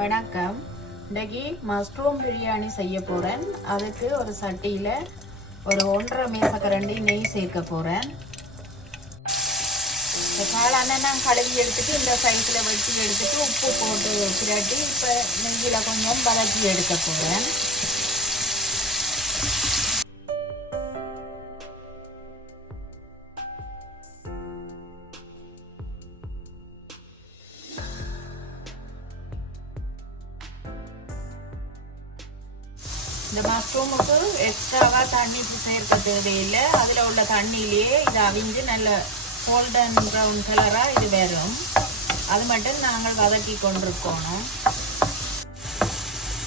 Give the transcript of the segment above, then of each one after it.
வணக்கம். இன்றைக்கி மஷ்ரூம் பிரியாணி செய்ய போகிறேன். அதுக்கு ஒரு சட்டியில் ஒரு 1.5 மேசக்கரண்டி நெய் சேர்க்க போகிறேன். இந்த காளானை நான் கழுவி எடுத்துட்டு இந்த சைஸில் வெட்டி எடுத்துட்டு உப்பு போட்டு பிரட்டி இப்போ நெய்யில் கொஞ்சம் வதக்கி எடுக்க போகிறேன். இந்த மஷ்ரூமுக்கு எக்ஸ்ட்ராவாக தண்ணி சேர்க்க தேவையில்லை. அதில் உள்ள தண்ணியிலேயே இது அவிஞ்சு நல்ல கோல்டன் ப்ரௌன் கலராக இது வரும். அது மட்டும் நாங்கள் வதக்கி கொண்டிருக்கணும்.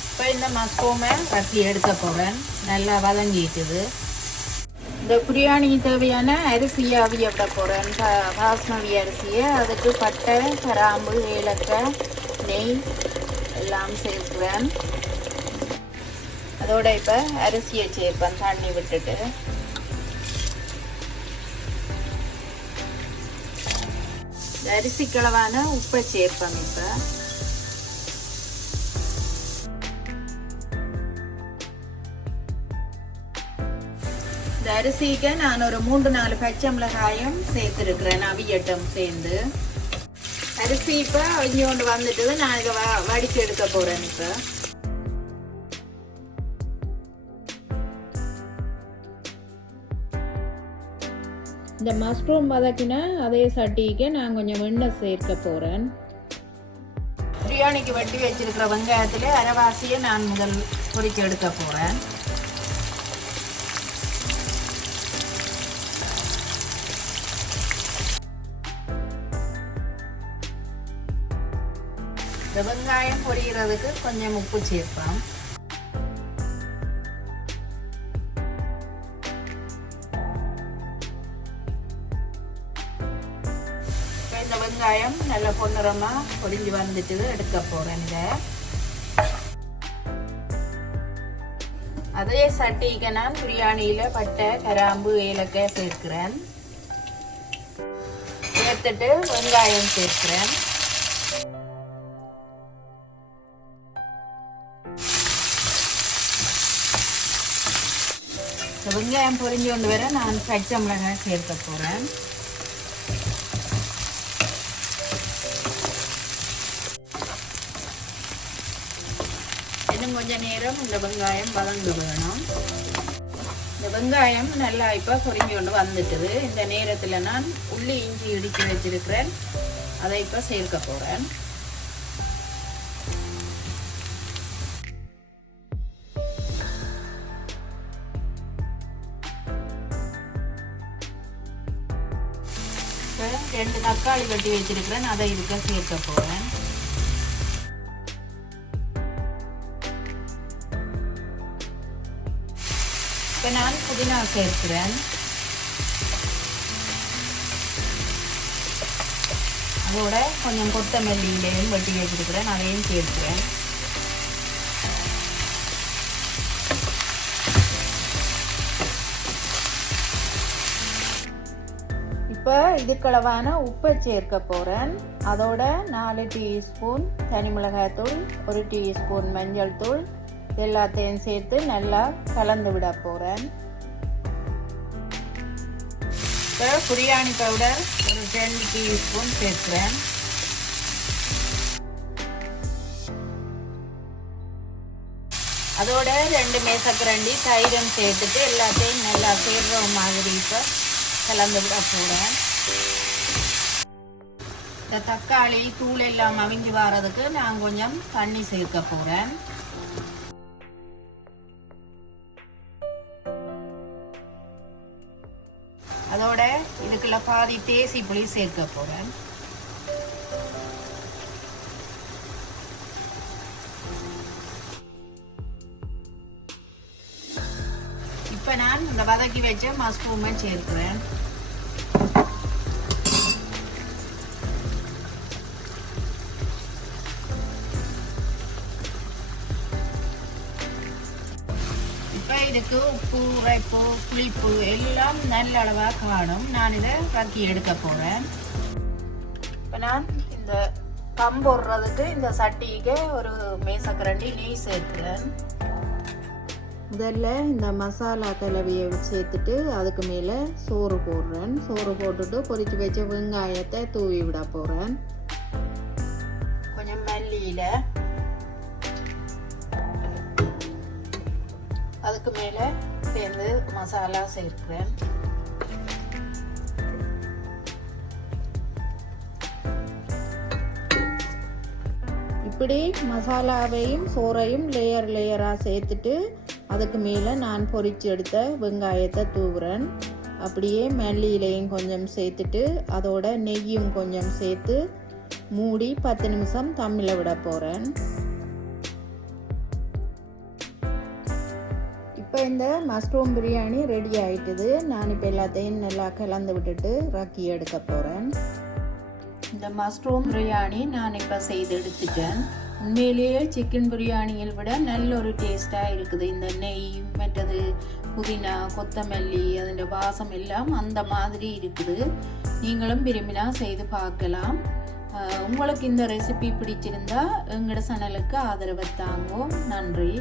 இப்போ இந்த மஷ்ரூமை வதக்கி எடுக்க போகிறேன். நல்லா வதங்கிட்டுது. இந்த பிரியாணி தேவையான அரிசியை அவிய விட போகிறேன். பாஸ்மதி அரிசியை அதுக்கு பட்டை, கிராம்பு, ஏலக்காய், நெய் எல்லாம் சேர்க்குறேன். அதோட இப்போ அரிசியை சேர்ப்பேன் தண்ணி விட்டுட்டு. அரிசி கிழவான உப்பை சேர்ப்பேன். இப்போ இந்த அரிசிக்கு நான் ஒரு 3-4 பச்சை மிளகாயும் சேர்த்துருக்கிறேன். அவியட்டம் சேர்ந்து அரிசி இப்போ அவிஞ்சோண்டு வந்துட்டு நான் இதை வடித்து எடுக்க போகிறேன். இப்போ இந்த மஷ்ரூம் வதக்கின அதே சட்டிக்கு நான் கொஞ்சம் எண்ணெய் சேர்க்க போகிறேன். பிரியாணிக்கு வெட்டி வச்சிருக்கிற வெங்காயத்தில் அரைவாசியை நான் முதல் பொரிச்சு எடுக்க போகிறேன். இந்த வெங்காயம் பொரிகிறதுக்கு கொஞ்சம் உப்பு சேர்ப்பேன். இந்த வெங்காயம் நல்ல பொன்னிறமாக பொரிஞ்சு வந்துட்டு எடுக்க போகிறேன். இதை அதே சட்டிக்கு நான் பிரியாணியில் பட்டை, கிராம்பு, ஏலக்காய் சேர்க்கிறேன். சேர்த்துட்டு வெங்காயம் சேர்க்கிறேன். வெங்காயம் பொரிஞ்சு கொண்டு வர நான் பச்சை மிளகாய் சேர்க்க போகிறேன். இன்னும் கொஞ்சம் நேரம் இந்த வெங்காயம் வதங்க வேணும். இந்த வெங்காயம் நல்லா இப்போ பொரிஞ்சு கொண்டு வந்துட்டுது. இந்த நேரத்தில் நான் உள்ளி இஞ்சி இடித்து வச்சிருக்கிறேன். அதை இப்போ சேர்க்க போகிறேன். இப்போ 2 தக்காளி வெட்டி வச்சிருக்கிறேன். அதை இதுக்கு சேர்க்க போகிறேன். இப்போ நான் புதினா சேர்க்கிறேன். அதோட கொஞ்சம் கொத்தமல்லியிலையும் வெட்டி வச்சிருக்கிறேன். அதையும் சேர்க்கிறேன். இப்போ இதுக்களவான உப்பை சேர்க்க போகிறேன். அதோட 4 டீஸ்பூன் தனி மிளகாய்த்தூள், 1 டீஸ்பூன் மஞ்சள் தூள் எல்லாத்தையும் சேர்த்து நல்லா கலந்து விட போகிறேன். இப்போ பிரியாணி பவுடர் ஒரு 2 டீஸ்பூன் சேர்க்கிறேன். அதோட 2 மேசக்கரண்டி தயிரும் சேர்த்துட்டு எல்லாத்தையும் நல்லா சேர்ற மாதிரி இப்போ கலந்து விட போகிறேன். இந்த தக்காளி தூள் எல்லாம் அவிஞ்சு வர்றதுக்கு நான் கொஞ்சம் தண்ணி சேர்க்க போகிறேன். அதோட இதுக்குள்ள பாதி தேசி புளி சேர்க்க போகிறேன். இப்போ நான் இந்த வதக்கி வச்ச மஷ்ரூமை சேர்க்கிறேன். இப்போ இதுக்கு உப்பு, உரைப்பு, புளிப்பு எல்லாம் நல்ல அளவாக காணும். நான் இதை வதக்கி எடுக்க போகிறேன். இப்போ நான் இந்த தம் போடுறதுக்கு இந்த சட்டிக்கு ஒரு மேசக்கரண்டி நெய் சேர்க்கிறேன். முதல்ல இந்த மசாலா கலவையை சேர்த்துட்டு அதுக்கு மேலே சோறு போடுறேன். சோறு போட்டுட்டு பொரிச்சு வச்ச வெங்காயத்தை தூவி விட போகிறேன். கொஞ்சம் மல்லியில அதுக்கு மேலே சேர்ந்து மசாலா சேர்க்கிறேன். இப்படி மசாலாவையும் சோறையும் லேயர் லேயராக சேர்த்துட்டு அதுக்கு மேலே நான் பொரிச்சு எடுத்த வெங்காயத்தை தூவுறேன். அப்படியே மல்லியிலையும் கொஞ்சம் சேர்த்துட்டு அதோட நெய்யும் கொஞ்சம் சேர்த்து மூடி 10 நிமிஷம் தம்மில் விட போகிறேன். இப்போ இந்த மஷ்ரூம் பிரியாணி ரெடி ஆயிட்டுது. நான் இப்போ எல்லாத்தையும் நல்லா கலந்து விட்டுட்டு ரக்கி எடுக்க போகிறேன். இந்த மஷ்ரூம் பிரியாணி நான் இப்போ செய்து எடுத்துட்டேன். உண்மையிலேயே சிக்கன் பிரியாணியில் விட நல்ல ஒரு டேஸ்டாக இருக்குது. இந்த நெய் மற்றது புதினா கொத்தமல்லி அதோட வாசம் எல்லாம் அந்த மாதிரி இருக்குது. நீங்களும் விரும்பினா செய்து பார்க்கலாம். உங்களுக்கு இந்த ரெசிபி பிடிச்சிருந்தா எங்களோட சேனலுக்கு ஆதரவு தாங்கோ. நன்றி.